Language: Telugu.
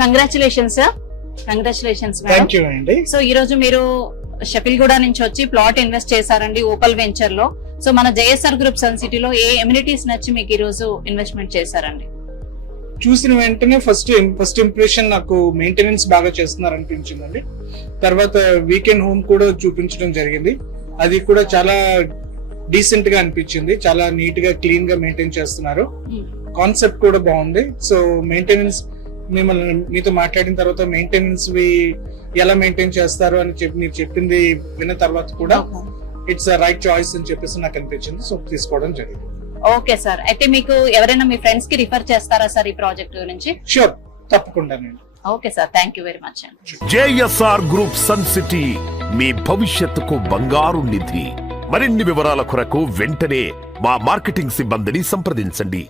Congratulations sir, congratulations thank you అండి. సో ఈ రోజు మీరు షఫిల్గూడ నుంచి వచ్చి ప్లాట్ ఇన్వెస్ట్ చేశారండి ఓపల్ వెంచర్ లో. సో మన జేఎస్ఆర్ గ్రూప్ సన్ సిటీలో ఏ ఎమ్యూనిటీస్ నచ్చి మీకు ఈ రోజు ఇన్వెస్ట్మెంట్ చేశారండి? చూసిన వెంటనే ఫస్ట్ ఇంప్రెషన్ నాకు మెయింటెనెన్స్ బాగా చేస్తున్నారు అనిపించిందండి. తర్వాత వీకెండ్ హోమ్ కూడా చూపించడం జరిగింది. అది కూడా చాలా డీసెంట్ గా అనిపించింది. చాలా నీట్ గా క్లీన్ గా మెయింటైన్ చేస్తున్నారు. కాన్సెప్ట్ కూడా బాగుంది. సో మెయింటెనెన్స్ మీతో మాట్లాడిన తర్వాత మెయింటెనెన్స్ ఎలా మెయింటైన్ చేస్తారు అని చెప్పి మీరు చెప్పింది విన్న తర్వాత కూడా ఇట్స్ రైట్ చాయిస్ అని చెప్పేసి నాకు అనిపించింది. సో తీసుకోవడం జరిగింది. ఓకే సార్, అయితే మీకు ఎవరైనా మీ ఫ్రెండ్స్ కి రిఫర్ చేస్తారా సార్ ఈ ప్రాజెక్ట్ గురించి? షూర్, తప్పకుండా నేను. Okay sir, thank you very much అండి. జేఎస్ఆర్ గ్రూప్ సన్ సిటీ మీ భవిష్యత్తుకు బంగారు నిధి. మరిన్ని వివరాల కొరకు వెంటనే మా మార్కెటింగ్ సిబ్బందిని సంప్రదించండి.